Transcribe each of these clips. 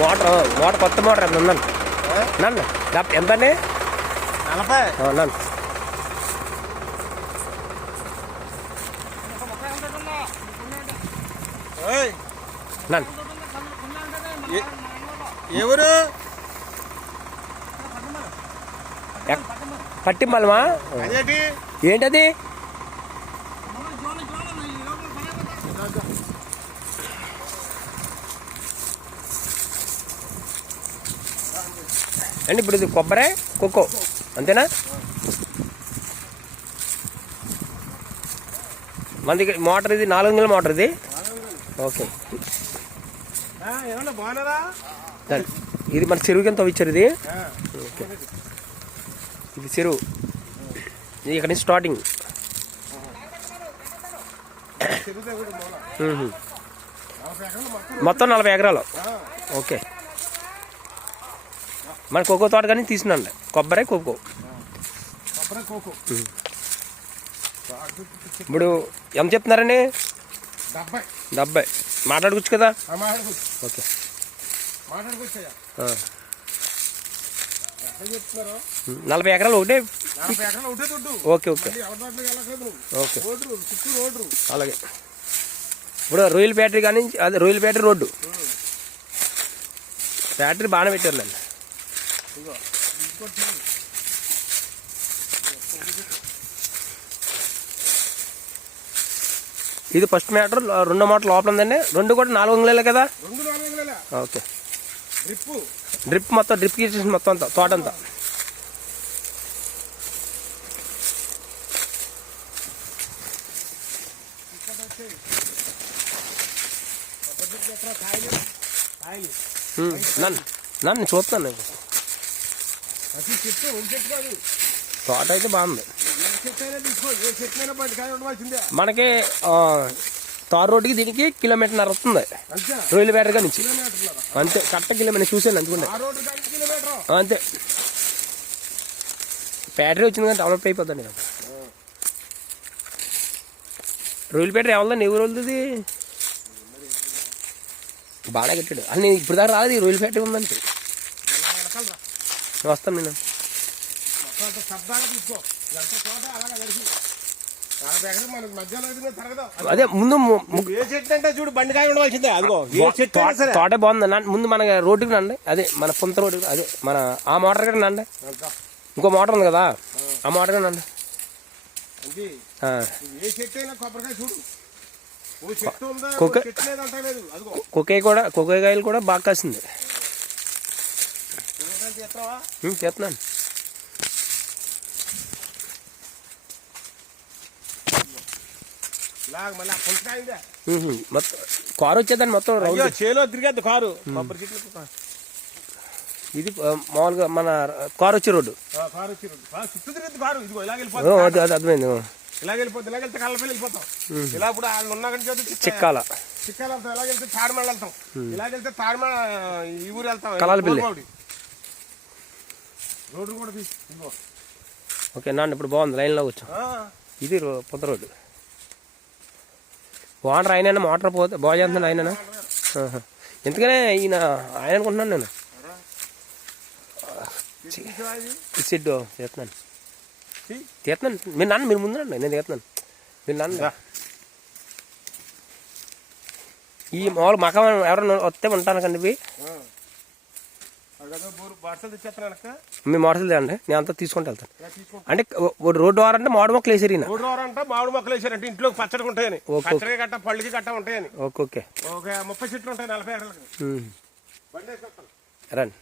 Motor కొత్త motor ఎంత ఉన్నాను నన్ను ఎంత అండి 40 నన్ను నన్ను ఎవరు పట్టిమ్మలమా అదేంటి ఏంటది అండి ఇప్పుడు ఇది కొబ్బరి కోకో అంతేనా మన దగ్గర మోటార్ ఇది 400 మోటార్ ఇది ఓకే ఏమన్నా బాగున్నారా ఇది మన చెరువుకి ఎంత ఇచ్చారు ఇది ఓకే ఇది చెరువు ఇది ఇక్కడ నుంచి స్టార్టింగ్ మొత్తం 40 ఎకరాలు ఓకే మన కోకో తోట కానీ తీసుకున్నాండి కొబ్బరి కోకో ఇప్పుడు ఎంత చెప్తున్నారండి 70 మాట్లాడుకోవచ్చు కదా ఓకే 40 ఎకరాలు ఒకటే ఓకే ఓకే ఓకే అలాగే ఇప్పుడు రొయ్యల ఫ్యాక్టరీ కానీ అదే రొయ్యల ఫ్యాక్టరీ రోడ్డు ఫ్యాక్టరీ బాగానే పెట్టారులేండి ఇది ఫస్ట్ మ్యాటర్ 2 మోటార్ లోపల ఉందండి 2 కూడా 400 కదా ఓకే డ్రిప్ మొత్తం డ్రిప్ ఇచ్చేసి మొత్తం అంతా తోట అంతా నన్ను చూస్తాను తోట అయితే బాగుంది మనకి తారు రోడ్డుకి దీనికి 1.5 కిలోమీటర్ వస్తుంది రొయ్యల బ్యాటరీ నుంచి అంతే కరెక్ట్ కిలోమీటర్ చూసాను అనుకుంటే అంతే బ్యాటరీ వచ్చింది కానీ డెవలప్ అయిపోతుంది రొయ్యల బ్యాటరీ ఎవరిదండి ఎవరు వెళ్తుంది బాగా కట్టాడు అని నేను ఇప్పుడు దాకా రాదు ఈ రొయ్యల ఫ్యాక్టరీ ఉందంటే వస్తాను నేను అదే ముందు చూడు బండికాయ ఉండవలసిందే అదిగో తోట బాగుంది ముందు మన రోడ్డుకి నండి అదే మన పుంత రోడ్డు అదే మన ఆ మోటార్ కూడా నండి ఇంకో మోటార్ ఉంది కదా ఆ మోటార్ నండి కొక్కాయలు కూడా బాగా కాసింది చేస్తున్నాను మొత్తం కారు వచ్చేదండి మొత్తం చేలో తిరిగేది కారు ఇది మామూలుగా మన కారు వచ్చే రోడ్డు అది అర్థమైంది ఇలాగెళ్తే కళ్ళపల్లి వెళ్ళిపోతాం ఇలా ఇప్పుడు వాళ్ళు ఉన్నా చిక్కాల వెళ్తాం ఇలాగెళ్తే తాడిమళ్ళ వెళ్తాం ఇలాగెళ్తే తాడిమళ్ళ ఈ ఊరు వెళ్తాం కలాలపల్లి రోడ్డు కూడా ఓకే నాన్న ఇప్పుడు బాగుంది లైన్లో వచ్చాం ఇది పొద్ద రోడ్డు ఓనర్ ఆయన మోటార్ పోతే బాగా చేస్తున్నాడు ఆయన ఎందుకనే ఈయన ఆయన అనుకుంటున్నాను నేను సిడ్డు చేస్తున్నాను మీరు నాన్న మీరు ముందు రండి నేను చేస్తున్నాను మీరు నాన్న ఈ మామూలు మక ఎవరైనా వస్తే ఉంటాను కండి మీ మోటార్లు తేండి నేను అంతా తీసుకుంటూ వెళ్తాను అంటే రోడ్డు వారంటే మామిడి మొక్కలు వేసారు రోడ్డు వారంటే మామిడి మొక్కలు వేసారంటే ఇంట్లో పచ్చడికి ఉంటాయని పచ్చడి గట్ట పళ్ళకి గట్ట ఉంటాయని ఓకే ఓకే 30 చెట్లు ఉంటాయి 40 ఎకరాలకి రండి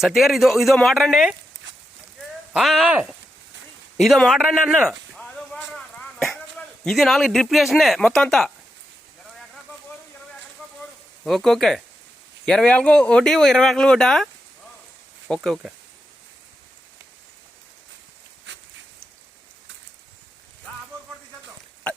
సత్య గారు ఇదో మోటార్ అండి. ఇదో మోటార్ అండి అన్నాను. ఇది 4 డ్రిప్ వేసినే మొత్తం అంతా. ఓకే 20 ఏళ్ళకు ఒకటి 20 ఏళ్ళకు ఒకటా? ఓకే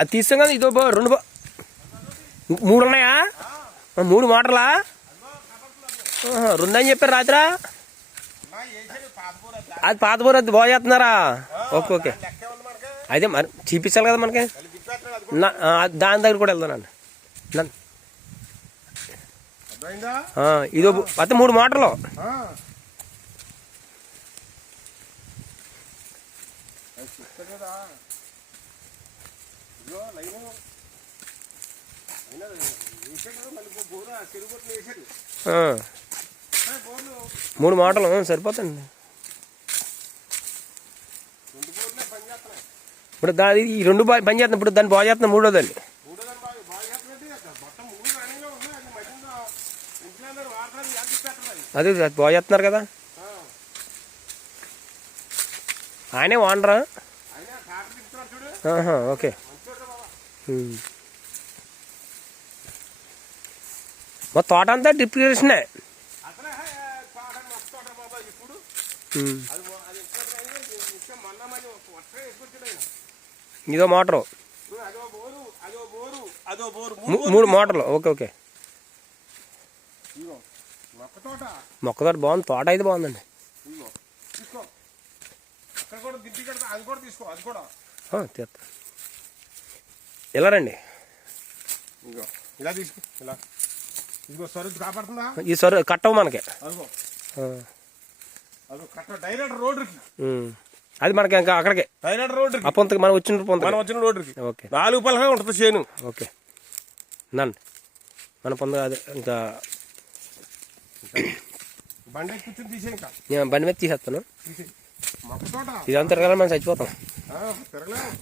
అది తీస్తాం కదా. ఇదో 2 3 ఉన్నాయా? 3 మోటార్లా? 2 అని చెప్పారు రాత్రా. అది పాత బోర్ అది బాగా చేస్తున్నారా? ఓకే అయితే మరి చూపించాలి కదా మనకి. దాని దగ్గర కూడా వెళ్తానండి. ఇదో అయితే 3 మోటార్లు. 3 మోటార్లు సరిపోతండి. ఇప్పుడు ఈ 2 పని చేస్తున్నాయి. ఇప్పుడు దాన్ని బాగా చేస్తున్నా. మూడోదాన్ని అదే బాగా చేస్తున్నారు కదా. ఆయనే ఓనరా? ఓకే. మా తోట అంతా డ్రిప్ ఇరిగేషనే. ఇదో మోటరు. 3 మోటార్లు. ఓకే మొక్క తోట బాగుంది. తోట అయితే బాగుందండి. తీస్తా. ఇలా రండి. ఈ సరు కట్టవు మనకి. అది మనకి ఇంకా అక్కడికే రోడ్ ఆ పొంతకి మనం వచ్చిన రోడ్డుకి. ఓకే 4 పలకగా ఉంటుంది చేను. ఓకే నండి మన పొంద. అదే ఇంకా బండి కూర్చొని తీసే. ఇంకా నేను బండి మీద తీసేస్తాను. మొక్క తోట ఇదంతా తిరగాలి. మనం చచ్చిపోతాం. తిరగలేము.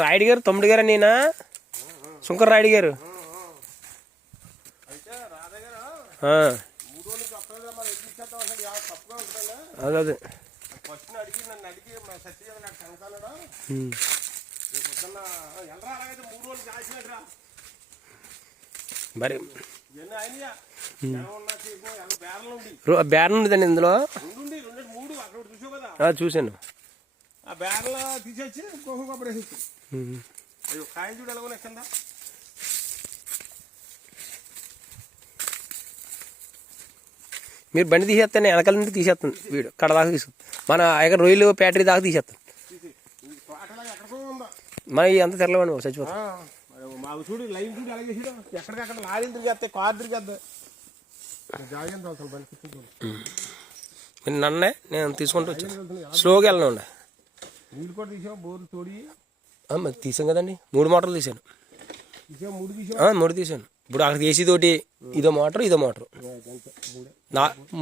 రాయుడు గారు తమ్ముడు గారు నేనా? శంకర్ రాయుడు గారు. అదే మరి బేరం ఉందండి ఇందులో. చూశాను. ఆ బ్యారల్ తీసేసి కొబ్బరి వేసేసి కాయ చూడు ఎలాగో కింద. మీరు బండి తీసేస్తాను. వెనకాల నుండి తీసేస్తాను. వీడు కడ దాకా తీసుకుంటాను. మన ఎక్కడ రొయ్యలు ప్యాటరీ దాకా తీసేస్తాను. మన అంతా తెరలేవండి చచ్చిపోతాం. మాకు చూడు లైన్ చూడు అలాగే చూడు. ఎక్కడికక్కడ లారీలు తిరిగేస్తాయి, కారు తిరిగేద్దాం. నన్నే నేను తీసుకుంటూ వచ్చాను. స్లోగా వెళ్ళను. నీళ్ళు కూడా తీసావు బోర్లు తోడి. తీసాం కదండి. 3 మోటార్లు తీసాను. 3 తీసాను. ఇప్పుడు అక్కడ తీసి తోటి ఇదో మోటార్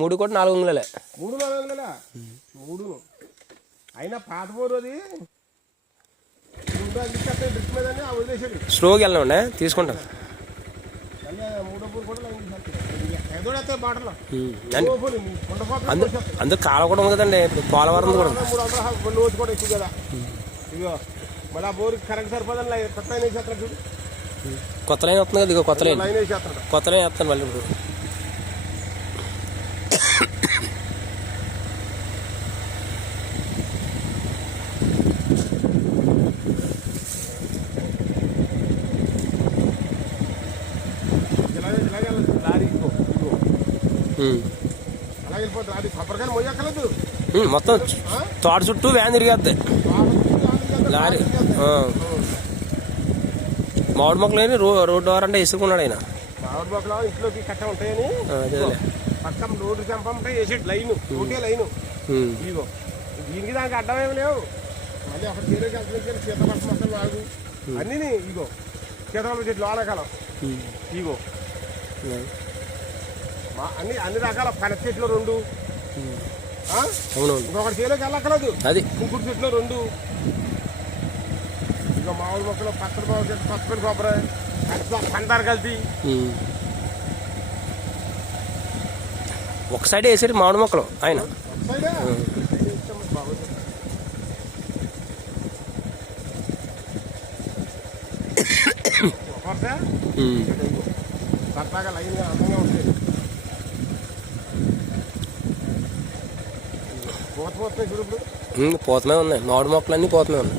3 కూడా 4 అంగుళాలే. 4 అంగుళాలా? 3 అయినా పాత బోరు అది. స్లోగా వెళ్ళండి తీసుకుంటాను. అందుకు కాలం కూడా ఉంది కదండి. పోలవరం కూడా ఎక్కువ కదా. ఇదిగో మళ్ళీ ఆ బోరు కరెంట్ సరిపోదని కొత్త లైన్ వేసేస్తాను చూడు. కొత్త లైన్ వస్తుంది కదా. ఇదిగో కొత్త లైన్ వేస్తాను మళ్ళీ. ఇప్పుడు మొత్తం తోట చుట్టూ వ్యాన్ తిరిగేద్ది లారీ. మామిడి మొక్కలు రోడ్డు వారంటే ఇసుకున్నాడు ఆయన. మామిడి మొక్కలు ఇంట్లోకి కట్ట ఉంటాయని పక్కన రోడ్డు చంపంటే వేసేది లైన్. ఒకటే లైను. ఇదిగో దీనికి దానికి అడ్డమేమి లేవు. మళ్ళీ అక్కడ చేలోకి వెళ్తుంది. సీతపట్ల మొక్కలు వాగు అన్నీ. ఇగో సీతపట్ల చెట్లు వాడాకాలం. ఇగో అన్ని రకాల పనస చెట్లు 2. అవునవును ఇంకొకటి చేలోకి వెళ్ళక్కలేదు. అది కుంకుడు చెట్లు 2. ఇంకా మామిడి మొక్కలు పచ్చడి మామిడి చెట్టు, పచ్చడి కొబ్బరి, పంటారు కలిసి ఒక సైడ్ వేసారు మామిడి మొక్కలు ఆయన. సరదాగా లైన్గా అందంగా ఉంటుంది. పోతున్నాయి చూడు ఇప్పుడు. పోతమే ఉన్నాయి మామిడి మొక్కలు అన్నీ పోతమే ఉన్నాయి.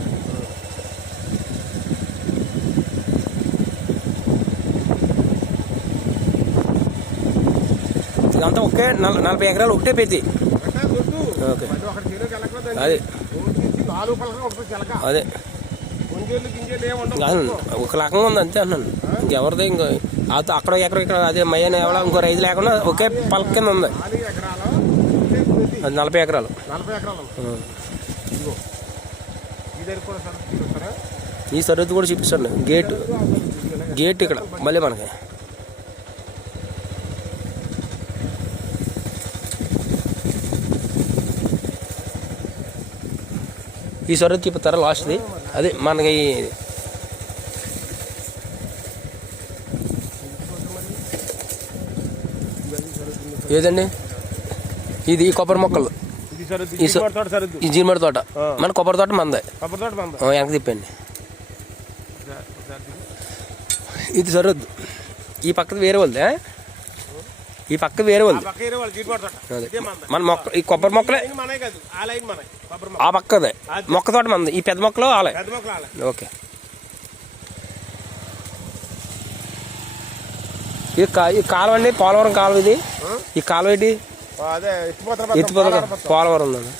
ఇదంతా ఒకే 40 ఎకరాలు ఒకటే పెట్టి. ఓకే అదే అదే ఒక రకంగా ఉంది అంతే అన్నాను. ఇంకెవరిది ఇంకో అక్కడ ఎక్కడ ఇక్కడ అదే మయ్యన ఎవరో ఇంకో రైతు లేకుండా ఒకే పలక కింద ఉంది. అది 40 ఎకరాలు. ఈ సరిహద్దు కూడా చూపిస్తాను. గేట్ ఇక్కడ మళ్ళీ మనకి ఈ సరిహద్దు చూపిస్తారా లాస్ట్ది. అదే మనకి ఏదండి ఇది కొబ్బరి మొక్కలు. ఈ జీడిమడి తోట మన కొబ్బరి తోట మందే. వెనక తిప్పండి. ఇది సరిహద్దు. ఈ పక్కది వేరే వాళ్ళదే. ఈ పక్క వేరే వాళ్ళు. మన మొక్క ఈ కొబ్బరి మొక్కలే ఆ పక్కదే మొక్క తోట మంది. ఈ పెద్ద మొక్కలు ఆలే. ఓకే ఇది కాలువ అండి. పోలవరం కాలువ ఇది. ఈ కాలువ ఏంటి ఎత్తిపోత పోలవరం ఉందండి.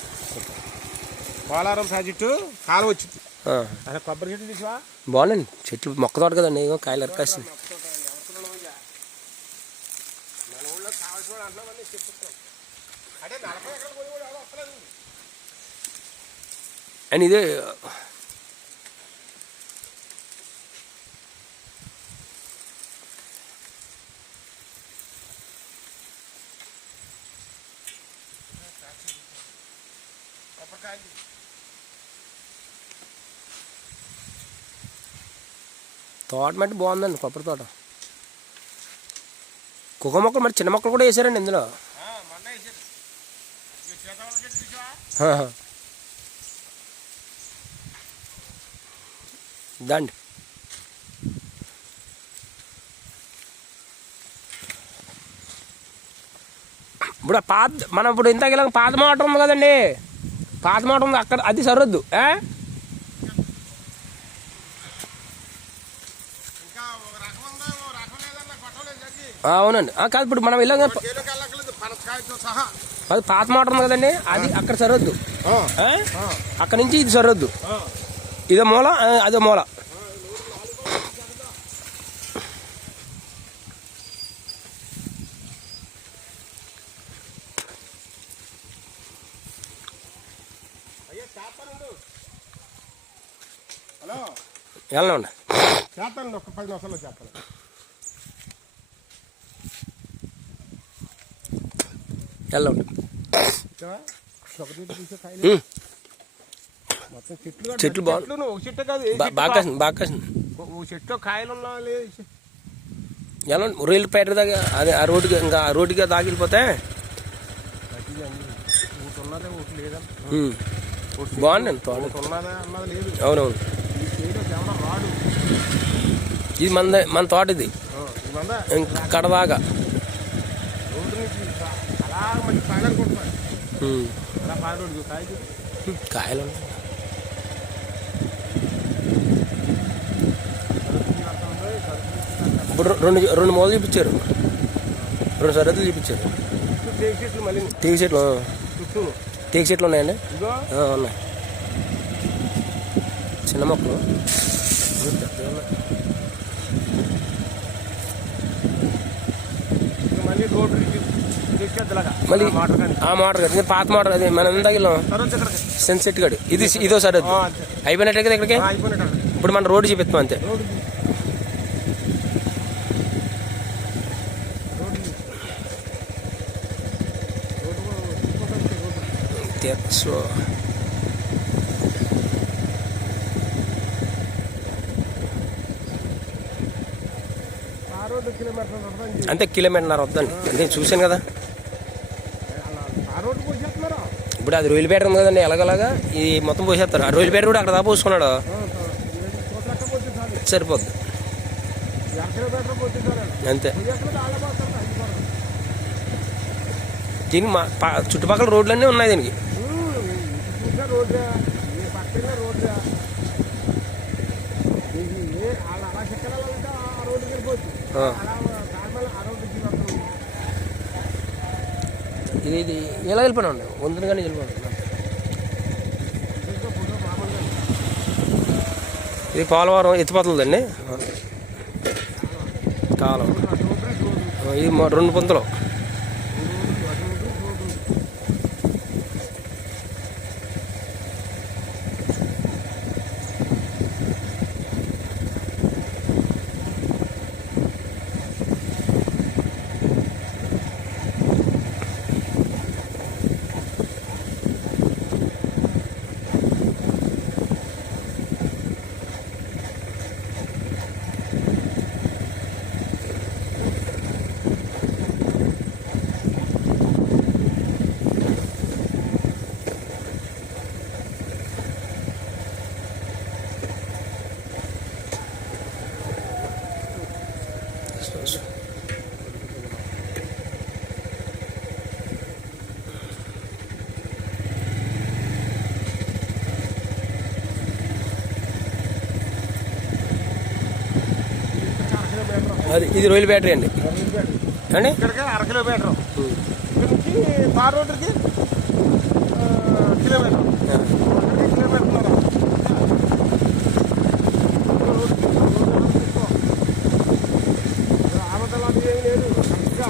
పోలవరం ప్రాజెక్టు కాలువ వచ్చింది. కొబ్బరి చెట్టు తీసివా బాగుందండి. చెట్లు మొక్క తోట కదండి. ఇగో కాయలు ఎరకాసింది. అండ్ ఇదే తోట మట్టి బాగుందండి. కొబ్బరి తోట కుక్క మొక్కలు మరి చిన్న మొక్కలు కూడా వేసారండి ఇందులో. దండి ఇప్పుడు పాత మనం ఇప్పుడు ఇంతకు ఇలా పాత మాట ఉంది కదండి. పాత మాట ఉంది అక్కడ. అది సరొద్దు. అవునండి. కాదు ఇప్పుడు మనం వెళ్ళాం అది పాత మాట ఉంది కదండి. అది అక్కడ సరొద్దు. అక్కడ నుంచి ఇది సరొద్దు. ఇదే మూల అదే మూల. వెళ్ళండి. చేస్తానండి. ఒక 10 నిమిషాల్లో చేస్తాను. వెళ్ళండి. చెట్లు బాగుంది. ఒక చెట్టు కాదు బాగా ఒక చెట్టు కాయలు ఉన్నా ఎలా రొయ్యల పేట దాకా అదే ఆ రోడ్డుకి ఇంకా ఆ రోడ్డుగా దాగిలిపోతే బాగుందండి తోట. అవునవును. ఇది మన తోట. ఇది కడదాగా కాయలు ఇప్పుడు రెండు మూలలు చూపించారు. 2 సరిహద్దులు చూపించారు. తీగ చెట్లు ఉన్నాయండి. ఉన్నాయి చిన్న మొక్కలు. మళ్ళీ ఆ మోటార్ కదా పాత మోటార్. అది మనం ఎంత తగిలాం సెన్సెట్ గడి. ఇదో సరిహద్దు అయిపోయినట్టే కదా ఇక్కడికి. ఇప్పుడు మనం రోడ్డు చూపిస్తాం అంతే. సో ఆ రోడ్డు కిలోమీటర్ ఉంటుంది. అంటే కిలోమీటర్న్నర వద్దండి, అంటే చూశాను కదా. ఆ రోడ్డు పోసేస్తున్నారు. ఇప్పుడు అది రొయ్యలపేట ఉంది కదండి, ఎలాగలాగా ఈ మొత్తం పోసేస్తారు. ఆ రొయ్యలపేట కూడా అక్కడ దాకా పోసుకున్నాడు, కోట్లక్క పోసేసారు. సరిపోద్ది కిలోమీటర్ పోసేసారు. అంతే. పోయేస్తున్నారు ఆళ్ళ పోతారు. దీనికి చుట్టుపక్కల రోడ్లన్నీ ఉన్నాయి దీనికి. చూసా రోడ్డు ఏ పక్కన రోడ్డు అలా అలా చెక్కడాలంటే ఆ రోడ్డుకి వెళ్ళిపోవచ్చు. అలా నార్మల్ ఆ రోడ్డుకి వస్తుంది. ఇది ఎలా వెళ్ళిపోయినా వంతుని కానీ వెళ్ళిపోయింది. ఇది పోలవరం ఎత్తిపోతుందండి కాలం. ఇది 2 పొంతులు. అది ఇది రొయ్యల బ్యాటరీ అండి అండి. ఇక్కడికి 1/2 కిలోమీటర్. ఇక్కడ నుంచి తార్ రోడ్డుకి కిలోమీటర్. కిలోమీటర్ ఆమదలా ఏమి లేదు. ఇంకా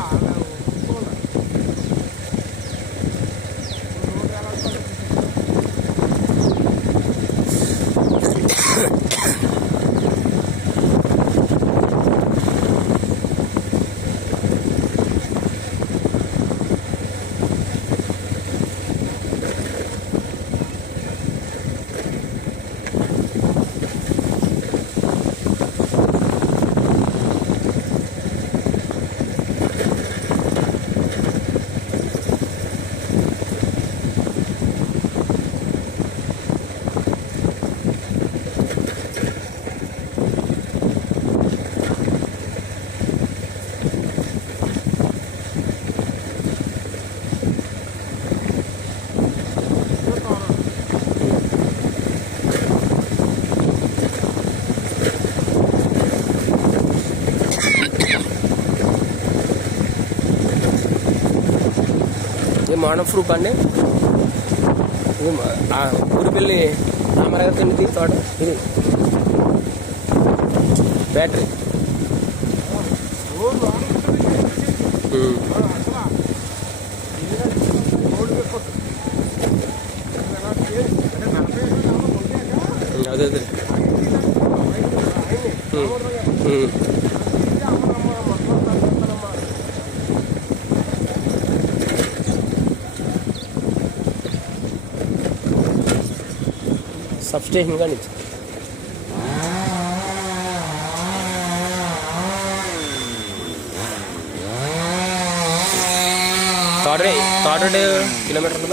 ఇది మోడర్న్ ప్రూఫ్ అండి. ఇది ఊరిపల్లి రామారావు తిండి తోట. ఇది బ్యాటరీ. అదే అదే సబ్స్టేషన్ కానీ థర్డ్ కిలోమీటర్ ఉందా.